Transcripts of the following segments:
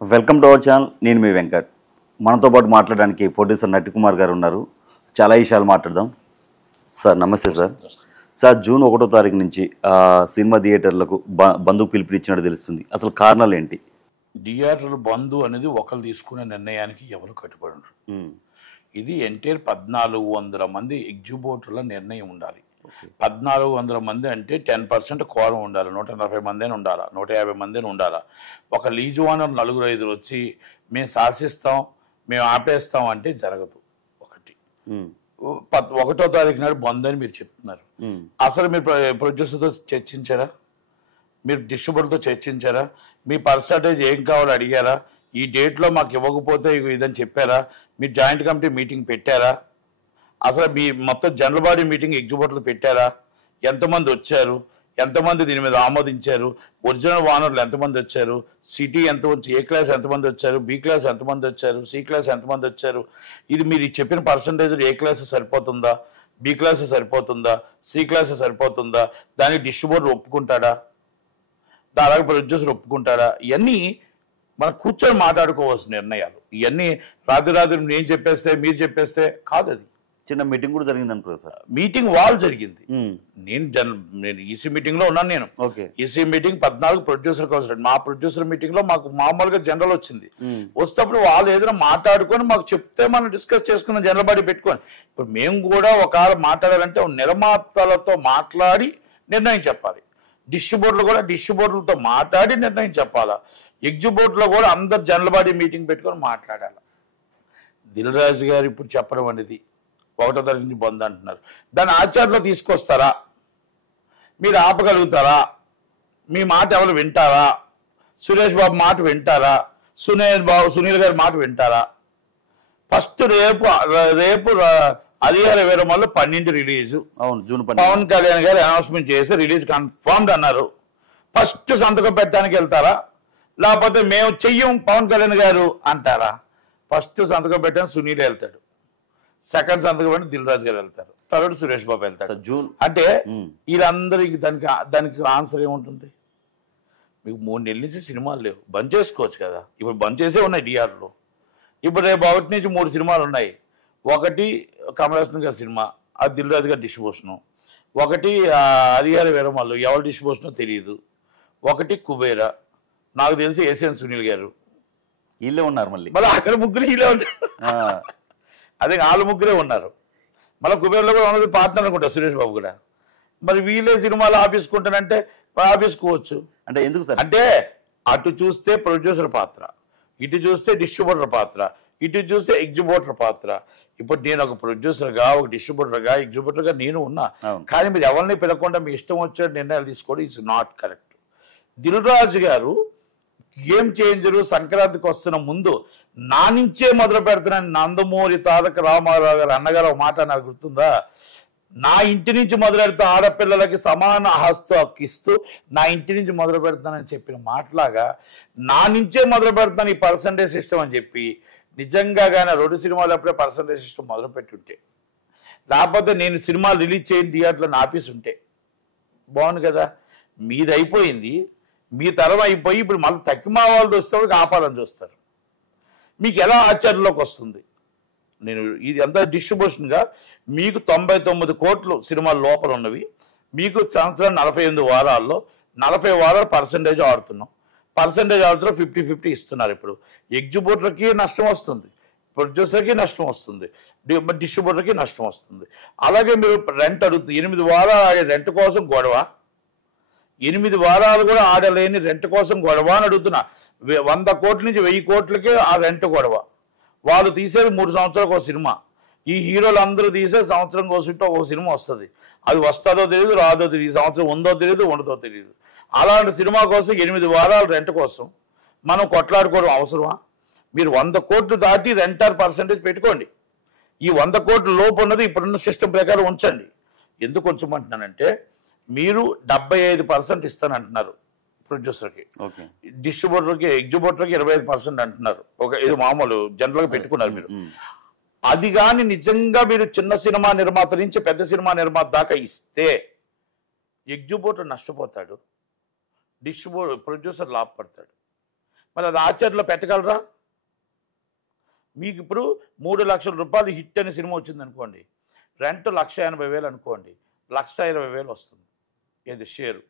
Welcome to our channel. నేను మీ వెంకట్. మనతో పాటు మాట్లాడడానికి ప్రొడ్యూసర్ నటికుమార్ గారు ఉన్నారు. చాలా విషయాలు మాట్లాడదాం. సార్ నమస్తే సార్. సార్ జూన్ 1వ తారీఖు నుంచి సినిమా థియేటర్లకు బంధు పిలుపునిచ్చినట్టు తెలుస్తుంది. అసలు కారణాలు ఏంటి? థియేటర్లు బంధు అనేది ఒకరు తీసుకునే నిర్ణయానికి ఎవరు కట్టుబడి ఉండరు. ఇది ఎంటైర్ 1400 మంది ఎగ్జిబ్యూటర్ల నిర్ణయం ఉండాలి. 1400 మంది అంటే 10% కోరం ఉండాలి. 140 మంది అని ఉండాలా, 150 మంది అని ఉండాలా. ఒక లీజు ఓనర్ 4-5 వచ్చి మేము శాసిస్తాం, మేము ఆపేస్తాం అంటే జరగదు. ఒకటి 1వ తారీఖు నాడు బంద్ అని మీరు చెప్తున్నారు. అసలు మీరు ప్రొడ్యూసర్తో చర్చించారా? మీరు డిస్ట్రిబ్యూటర్తో చర్చించారా? మీ పర్సంటేజ్ ఏం కావాలో అడిగారా? ఈ డేట్లో మాకు ఇవ్వకపోతే ఇదని చెప్పారా? మీరు జాయింట్ కమిటీ మీటింగ్ పెట్టారా? అసలు మీ మొత్తం జనరల్ బాడీ మీటింగ్ ఎగ్జిబ్యూటర్లు పెట్టారా? ఎంతమంది వచ్చారు? ఎంతమంది దీని మీద ఆమోదించారు? ఒరిజినల్ ఓనర్లు ఎంతమంది వచ్చారు? సిటీ ఎంత వచ్చి, ఏ క్లాస్ ఎంతమంది వచ్చారు? బి క్లాస్ ఎంతమంది వచ్చారు? సి క్లాస్ ఎంతమంది వచ్చారు? ఇది మీరు చెప్పిన పర్సంటేజ్ ఏ క్లాస్ సరిపోతుందా? బి క్లాస్ సరిపోతుందా? సి క్లాస్ సరిపోతుందా? దానికి డిస్ట్రిబ్యూటర్ ఒప్పుకుంటాడా? అలాగే ప్రొడ్యూసర్ ఒప్పుకుంటాడా? ఇవన్నీ మనం కూర్చొని మాట్లాడుకోవాల్సిన నిర్ణయాలు. ఇవన్నీ రాత్రి నేను చెప్పేస్తే మీరు చెప్పేస్తే కాదు. అది చిన్న మీటింగ్ కూడా జరిగింది అనుకో సార్. మీటింగ్ వాల్ జరిగింది. నేను ఈసీ మీటింగ్ లో ఉన్నాను. నేను ఈసీ మీటింగ్ 14 ప్రొడ్యూసర్ కౌన్సిల్. మా ప్రొడ్యూసర్ మీటింగ్ లో మాకు మామూలుగా జనరల్ వచ్చింది. వస్తేప్పుడు వాళ్ళు ఏదైనా మాట్లాడుకొని మాకు చెప్తే మనం డిస్కస్ చేసుకున్న జనరల్ బాడీ పెట్టుకొని, ఇప్పుడు మేము కూడా ఒకవేళ మాట్లాడాలంటే నిర్మాతలతో మాట్లాడి నిర్ణయం చెప్పాలి. డిస్ట్రిబ్యూటర్లు కూడా డిస్ట్రిబ్యూటర్లతో మాట్లాడి నిర్ణయం చెప్పాలా. ఎగ్జిబ్యూటర్లో కూడా అందరు జనరల్ బాడీ మీటింగ్ పెట్టుకొని మాట్లాడాలి. దిల్ రాజు గారు ఇప్పుడు చెప్పడం అనేది 1వ తారీఖు నుంచి బంద్ అంటున్నారు. దాన్ని ఆచరణలో తీసుకొస్తారా? మీరు ఆపగలుగుతారా? మీ మాట ఎవరు వింటారా? సురేష్ బాబు మాట వింటారా? సునీల్ గారి మాట వింటారా? ఫస్ట్ రేపు హరిహర వీరమల్లు 12 రిలీజు. అవును, జూన్ 12. పవన్ కళ్యాణ్ గారు అనౌన్స్మెంట్ చేసి రిలీజ్ కన్ఫర్మ్డ్ అన్నారు. ఫస్ట్ సంతకం పెట్టడానికి వెళ్తారా? లేకపోతే మేము చెయ్యం పవన్ కళ్యాణ్ గారు అంటారా? ఫస్ట్ సంతకం పెట్టడానికి సునీల్ వెళ్తాడు, సెకండ్ సంతకం పెట్టి దిల్ రాజు గారు వెళ్తారు, థర్డ్ సురేష్ బాబు వెళ్తాడు. జూన్ అంటే వీళ్ళందరికి దానికి ఆన్సర్ ఏముంటుంది? మీకు 3 నెలల నుంచి సినిమాలు లేవు, బంద్ చేసుకోవచ్చు కదా. ఇప్పుడు బంద్ చేసే ఉన్నాయి డిఆర్లో. ఇప్పుడు రేపు 1 నుంచి 3 సినిమాలు ఉన్నాయి. ఒకటి కమల్ హాసన్ గారి సినిమా, అది దిల్ రాజు గారి డిస్ట్రిబ్యూషను. ఒకటి హరిహర వీరమల్లు, ఎవరి డిస్ట్రిబ్యూషనో తెలియదు. ఒకటి కుబేరా, నాకు తెలిసి ఏసియన్ సునీల్ గారు వీళ్ళే ఉన్నారు. మళ్ళీ అక్కడ ముగ్గురు వీళ్ళే ఉంటారు. అదే వాళ్ళు ముగ్గురే ఉన్నారు. మళ్ళీ కుబేర్లో కూడా ఉన్నది పార్ట్నర్ అనుకుంటా సురేష్ బాబు కూడా. మరి వీళ్ళే సినిమాలు ఆపేసుకుంటానంటే ఆపేసుకోవచ్చు. అంటే ఎందుకు సార్? అంటే అటు చూస్తే ప్రొడ్యూసర్ పాత్ర, ఇటు చూస్తే డిస్ట్రిబ్యూటర్ పాత్ర, ఇటు చూస్తే ఎగ్జిబ్యూటర్ పాత్ర. ఇప్పుడు నేను ఒక ప్రొడ్యూసర్గా, ఒక డిస్ట్రిబ్యూటర్గా, ఎగ్జిబ్యూటర్గా నేను ఉన్నా. కానీ మీరు ఎవరిని పిలవకుండా మీ ఇష్టం వచ్చే నిర్ణయాలు తీసుకోవడం is not correct. Dil Raju గారు గేమ్ చేంజరు సంక్రాంతికి వస్తున్న ముందు నా నుంచే మొదలు పెడుతున్నాను. నందమూరి తారక రామారావు గారు అన్నగారు ఒక మాట నాకు గుర్తుందా? నా ఇంటి నుంచి మొదలు పెడితే ఆడపిల్లలకి సమాన హక్కు ఇస్తూ నా ఇంటి నుంచి మొదలు పెడతానని చెప్పిన మాటలాగా నా నుంచే మొదలు పెడతాను ఈ పర్సంటేజ్ సిస్టమ్ అని చెప్పి, నిజంగా కానీ 2 సినిమాలు అప్పుడే పర్సంటేజ్ సిస్టమ్ మొదలు పెట్టుంటే, లేకపోతే నేను సినిమాలు రిలీజ్ చేయని థియేటర్లో ఆపేసి ఉంటే బాగుంది కదా. మీది అయిపోయింది, మీ తరం అయిపోయి ఇప్పుడు మళ్ళీ తక్కిమా వాళ్ళు వస్తే ఆపాలని చూస్తారు. మీకు ఎలా ఆచరణలోకి వస్తుంది? నేను ఇది అంతా డిస్ట్రిబ్యూషన్గా మీకు 99 కోట్లు సినిమాల లోపల ఉన్నవి. మీకు సంవత్సరం 48 వారాల్లో 40 వారాలు పర్సంటేజ్ ఆడుతున్నాం. పర్సంటేజ్ ఆడుతున్నా 50-50 ఇస్తున్నారు. ఇప్పుడు ఎగ్జిబ్యూటర్కి నష్టం వస్తుంది, ప్రొడ్యూసర్కి నష్టం వస్తుంది, డిస్ట్రిబ్యూటర్కి నష్టం వస్తుంది. అలాగే మీరు రెంట్ అడుగుతుంది. 8 వారాలు ఆడే రెంట్ కోసం గొడవ, 8 వారాలు కూడా ఆడలేని రెంట్ కోసం గొడవ అని అడుగుతున్నా. 100 కోట్ల నుంచి 1000 కోట్లకే ఆ రెంట్ గొడవ. వాళ్ళు తీసేది 3 సంవత్సరాలకు ఒక సినిమా. ఈ హీరోలు అందరూ తీసే సంవత్సరం కోసంటే ఒక సినిమా వస్తుంది. అది వస్తుందో తెలియదు, రాదో తెలియదు, సంవత్సరం ఉందో తెలియదు, ఉండదో తెలియదు. అలాంటి సినిమా కోసం 8 వారాలు రెంట్ కోసం మనం కొట్లాడుకోవడం అవసరమా? మీరు 100 కోట్లు దాటి రెంటర్ పర్సంటేజ్ పెట్టుకోండి. ఈ 100 కోట్ల లోపు ఉన్నది ఇప్పుడున్న సిస్టమ్ ప్రకారం ఉంచండి. ఎందుకు ఉంచమంటున్నానంటే, మీరు 75% ఇస్తానంటున్నారు ప్రొడ్యూసర్కి, డిస్ట్రిబ్యూటర్కి, ఎగ్జిబ్యూటర్కి 25% అంటున్నారు. ఇది మామూలు జనరల్గా పెట్టుకున్నారు మీరు. అది కానీ నిజంగా మీరు చిన్న సినిమా నిర్మాత నుంచి పెద్ద సినిమా నిర్మాత దాకా ఇస్తే ఎగ్జిబ్యూటర్ నష్టపోతాడు, ప్రొడ్యూసర్ లాభపడతాడు. మరి అది ఆచరణలో పెట్టగలరా? మీకు ఇప్పుడు 3 లక్షల రూపాయలు హిట్ అనే సినిమా వచ్చింది అనుకోండి, రెంట్ 1,80,000 అనుకోండి, 1,20,000 వస్తుంది. ఏది షేరు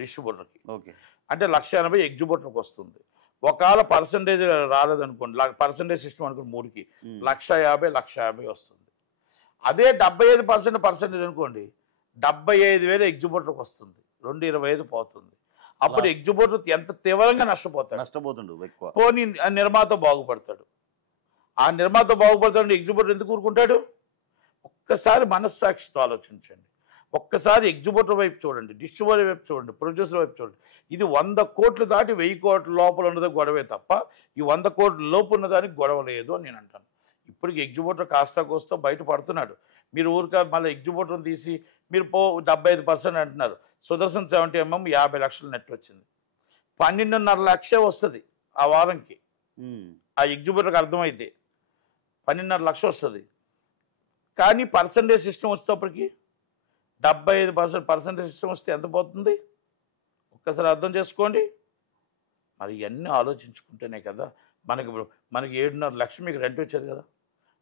డిస్ట్రిబ్యూటర్కి. ఓకే. అంటే 1,80,000 ఎగ్జిబ్యూటర్కి వస్తుంది. ఒకవేళ పర్సంటేజ్ రాలేదనుకోండి, పర్సంటేజ్ సిస్టమ్ అనుకోండి 3కి 1,50,000 వస్తుంది. అదే 75% పర్సంటేజ్ అనుకోండి, 75,000 ఎగ్జిబ్యూటర్కి వస్తుంది. 2,25 పోతుంది. అప్పుడు ఎగ్జిబ్యూటర్ ఎంత తీవ్రంగా నష్టపోతుండు ఎక్కువ. పోనీ నిర్మాత బాగుపడతాడు. ఆ నిర్మాత బాగుపడతాడు, ఎగ్జిబ్యూటర్ ఎందుకు ఊరుకుంటాడు? ఒక్కసారి మనస్సాక్షితో ఆలోచించండి. ఒక్కసారి ఎగ్జిబ్యూటర్ వైపు చూడండి, డిస్ట్రిబ్యూటర్ వైపు చూడండి, ప్రొడ్యూసర్ వైపు చూడండి. ఇది 100 కోట్లు దాటి 1000 కోట్ల లోపల ఉన్నది గొడవే తప్ప ఈ 100 కోట్ల లోపు ఉన్నదానికి గొడవ లేదు అని నేను అంటాను. ఇప్పటికి ఎగ్జిబ్యూటర్ కాస్త కోస్తా బయటపడుతున్నాడు. మీరు ఊరిక మళ్ళీ ఎగ్జిబ్యూటర్ని తీసి మీరు 75% అంటున్నారు. సుదర్శన్ 70mm 50 లక్షల నెట్ వచ్చింది. 12.5 లక్షే వస్తుంది ఆ వారంకి. ఆ ఎగ్జిబ్యూటర్కి అర్థమైతే 12.5 లక్షలు వస్తుంది. కానీ పర్సంటేజ్ సిస్టమ్ వచ్చేటప్పటికి 75% పర్సంటేజ్ సిస్టమ్ వస్తే ఎంత పోతుంది ఒక్కసారి అర్థం చేసుకోండి. మరి ఇవన్నీ ఆలోచించుకుంటేనే కదా మనకి 7.5 లక్షలు మీకు రెంట్ వచ్చేది కదా.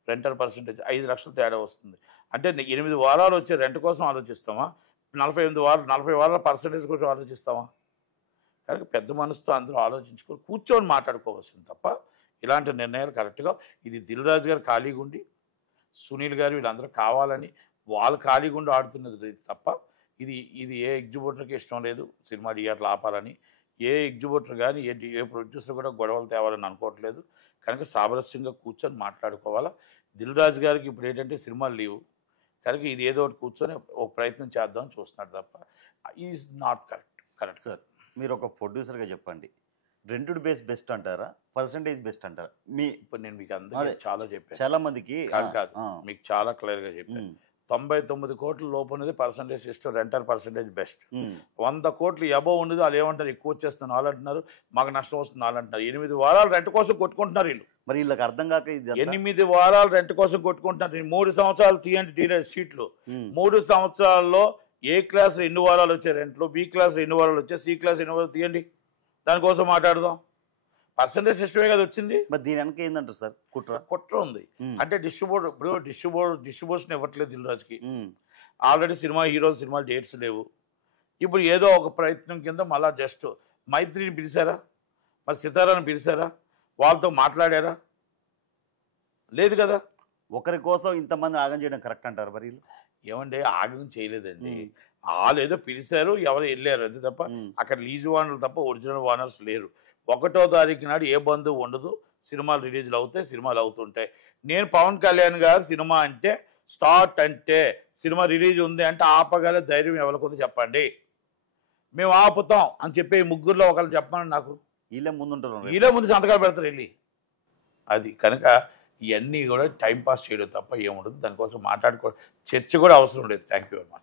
రెంటర్ పర్సంటేజ్ 5 లక్షలు తేడా వస్తుంది. అంటే 8 వారాలు వచ్చే రెంట్ కోసం ఆలోచిస్తామా? 40 వారాల పర్సంటేజ్ కోసం ఆలోచిస్తామా? కనుక పెద్ద మనసుతో అందరూ ఆలోచించుకొని కూర్చొని మాట్లాడుకోవాల్సింది తప్ప ఇలాంటి నిర్ణయాలు కరెక్ట్గా ఇది దిల్ రాజు గారు ఖాళీగా ఉండి, సునీల్ గారు వీళ్ళందరూ కావాలని వాళ్ళు ఖాళీగా ఉండి ఆడుతున్నది తప్ప ఇది ఏ ఎగ్జిబ్యూటర్కి ఇష్టం లేదు సినిమా థియేటర్లు ఆపాలని. ఏ ఎగ్జిబ్యూటర్ కానీ ఏ ప్రొడ్యూసర్ కూడా గొడవలు తేవాలని అనుకోవట్లేదు. కనుక సామరస్యంగా కూర్చొని మాట్లాడుకోవాలా. దిల్ రాజు గారికి ఇప్పుడు ఏంటంటే సినిమాలు లేవు కనుక ఇది ఏదో ఒకటి కూర్చొని ఒక ప్రయత్నం చేద్దామని చూస్తున్నాడు తప్ప ఈజ్ నాట్ కరెక్ట్. సార్ మీరు ఒక ప్రొడ్యూసర్గా చెప్పండి, రెంటెడ్ బేస్ బెస్ట్ అంటారా, పర్సంటేజ్ బెస్ట్ అంటారా? ఇప్పుడు నేను మీకు అందరూ చాలా చెప్పాను. చాలా మందికి కాదు మీకు చాలా క్లియర్గా చెప్పాను. 99 కోట్ల లోపు ఉన్నది percentage system, renter percentage best. 100 కోట్లు అబోవ్ ఉన్నది వాళ్ళు ఏమంటారు, ఎక్కువ వచ్చేస్తున్నారు వాళ్ళు అంటున్నారు, మాకు నష్టం వస్తుంది వాళ్ళు అంటున్నారు. 8 వారాలు రెంట్ కోసం కొట్టుకుంటున్నారు వీళ్ళు. మరి వీళ్ళకి అర్థం కాక 8 వారాలు రెంట్ కోసం కొట్టుకుంటున్నారు. 3 సంవత్సరాలు తీయండి డీలర్ సీట్లు. 3 సంవత్సరాల్లో ఏ క్లాస్ ఎన్ని వారాలు వచ్చే రెంట్లు, బి క్లాస్ ఎన్ని వారాలు వచ్చే, సి క్లాస్ ఎన్ని వారాలు తీయండి, దానికోసం మాట్లాడదాం. పర్సంటేజ్ సిస్టమే కదా వచ్చింది. మరి దీని వెనక ఏంటంటారు సార్? కుట్ర ఉంది. అంటే డిస్ట్రిబ్యూషన్ ఇవ్వట్లేదు దిల్ రాజుకి. ఆల్రెడీ సినిమాలు డేట్స్ లేవు. ఇప్పుడు ఏదో ఒక ప్రయత్నం కింద మళ్ళా జస్ట్ మైత్రిని పిలిచారా, మరి సితారాని పిలిచారా, వాళ్ళతో మాట్లాడారా? లేదు కదా. ఒకరి కోసం ఇంతమంది ఆగం చేయడం కరెక్ట్ అంటారు? మరి ఏమంటే ఆగం చేయలేదండి. వాళ్ళు ఏదో పిలిచారు, ఎవరు వెళ్ళారు అంతే తప్ప అక్కడ లీజు ఓనర్లు తప్ప ఒరిజినల్ ఓనర్స్ లేరు. 1వ తారీఖు నాడు ఏ బంధువు ఉండదు, సినిమాలు రిలీజ్లు అవుతాయి, సినిమాలు అవుతుంటాయి. నేను పవన్ కళ్యాణ్ గారు సినిమా అంటే స్టార్ట్ అంటే సినిమా రిలీజ్ ఉంది అంటే ఆపగల ధైర్యం ఎవరికొంది చెప్పండి. మేము ఆపుతాం అని చెప్పి 3లో ఒకళ్ళు చెప్పండి నాకు. వీళ్ళే ముందు సంతకాలు పెడతారు వెళ్ళి. అది కనుక ఇవన్నీ కూడా టైంపాస్ చేయడం తప్ప ఏముండదు. దానికోసం మాట్లాడుకో చర్చ కూడా అవసరం లేదు. Thank you very much.